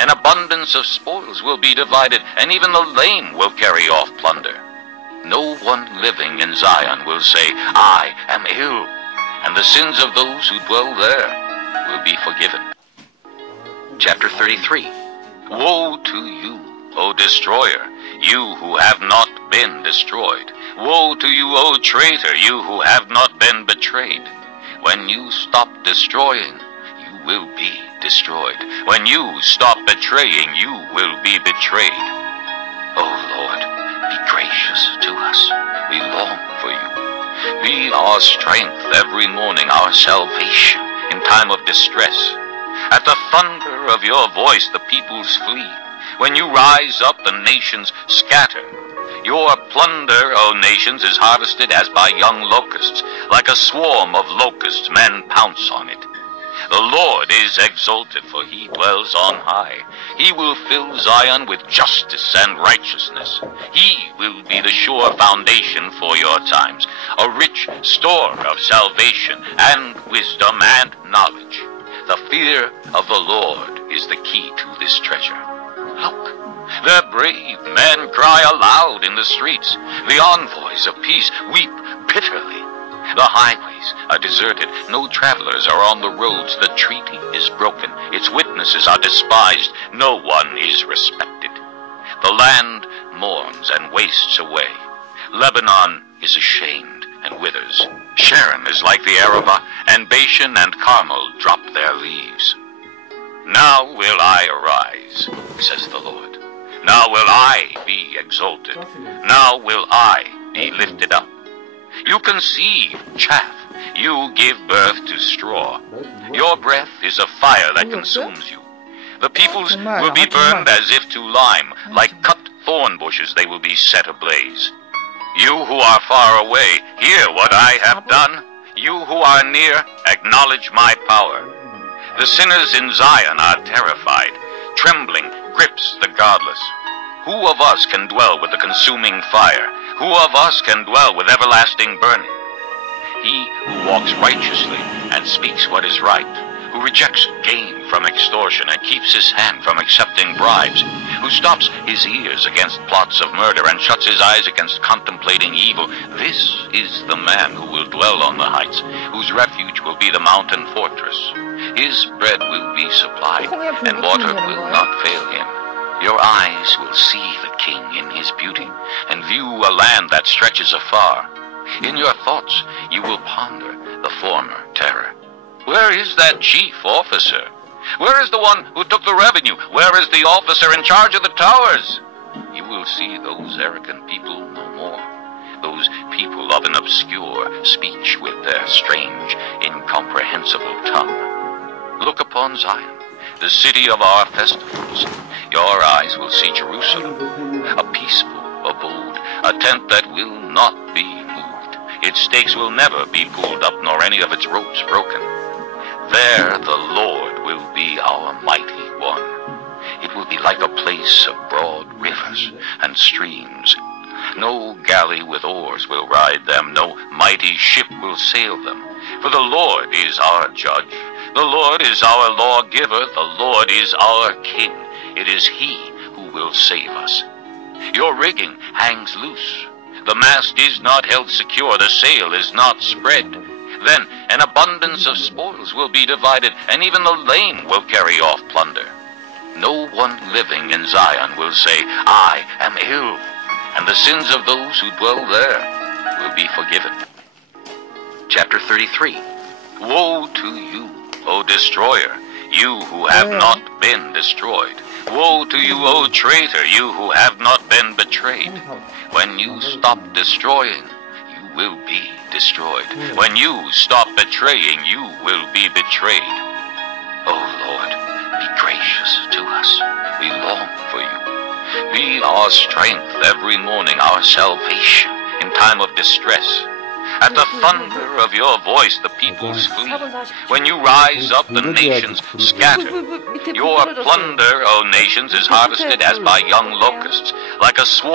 an abundance of spoils will be divided, and even the lame will carry off plunder. No one living in Zion will say, I am ill, and the sins of those who dwell there will be forgiven. Chapter 33. Woe to you, O destroyer, you who have not been destroyed. Woe to you, O traitor, you who have not been betrayed. When you stop destroying, you will be destroyed. When you stop betraying, you will be betrayed. O Lord, be gracious to us. We long for you. Be our strength every morning, our salvation in time of distress. At the thunder of your voice, the peoples flee. When you rise up, the nations scatter. Your plunder, O nations, is harvested as by young locusts. Like a swarm of locusts, men pounce on it. The Lord is exalted, for he dwells on high. He will fill Zion with justice and righteousness. He will be the sure foundation for your times, a rich store of salvation and wisdom and knowledge. The fear of the Lord is the key to this treasure. Look, the brave men cry aloud in the streets. The envoys of peace weep bitterly. The highways are deserted. No travelers are on the roads. The treaty is broken. Its witnesses are despised. No one is respected. The land mourns and wastes away. Lebanon is ashamed and withers. Sharon is like the Arabah, and Bashan and Carmel drop their leaves. Now will I arise, says the Lord. Now will I be exalted. Now will I be lifted up. You conceive chaff. You give birth to straw. Your breath is a fire that consumes you. The peoples will be burned as if to lime. Like cut thorn bushes, they will be set ablaze. You who are far away, hear what I have done. You who are near, acknowledge my power. The sinners in Zion are terrified. Trembling grips the godless. Who of us can dwell with the consuming fire? Who of us can dwell with everlasting burning? He who walks righteously and speaks what is right, who rejects gain from extortion and keeps his hand from accepting bribes, who stops his ears against plots of murder and shuts his eyes against contemplating evil, this is the man who will dwell on the heights, whose refuge will be the mountain fortress. His bread will be supplied, and water will not fail him. Your eyes will see the king in his beauty, and view a land that stretches afar. In your thoughts you will ponder the former terror. Where is that chief officer? Where is the one who took the revenue? Where is the officer in charge of the towers? You will see those arrogant people no more, those people of an obscure speech with their strange, incomprehensible tongue. Look upon Zion, the city of our festivals. Your eyes will see Jerusalem, a peaceful abode, a tent that will not be moved. Its stakes will never be pulled up, nor any of its ropes broken. There the Lord will be our mighty one. It will be like a place of broad rivers and streams. No galley with oars will ride them, no mighty ship will sail them. For the Lord is our judge, the Lord is our lawgiver, the Lord is our king. It is he who will save us. Your rigging hangs loose. The mast is not held secure, the sail is not spread. Then an abundance of spoils will be divided, and even the lame will carry off plunder. No one living in Zion will say, I am ill, and the sins of those who dwell there will be forgiven. Chapter 33. Woe to you, O destroyer, you who have not been destroyed. Woe to you, O traitor, you who have not been betrayed. When you stop destroying, you will be destroyed. When you stop betraying, you will be betrayed. O Lord, be gracious to us. We long for you. Be our strength every morning, our salvation in time of distress. At the thunder of your voice, the peoples flee. When you rise up, the nations scatter. Your plunder, O nations, is harvested as by young locusts, like a swarm.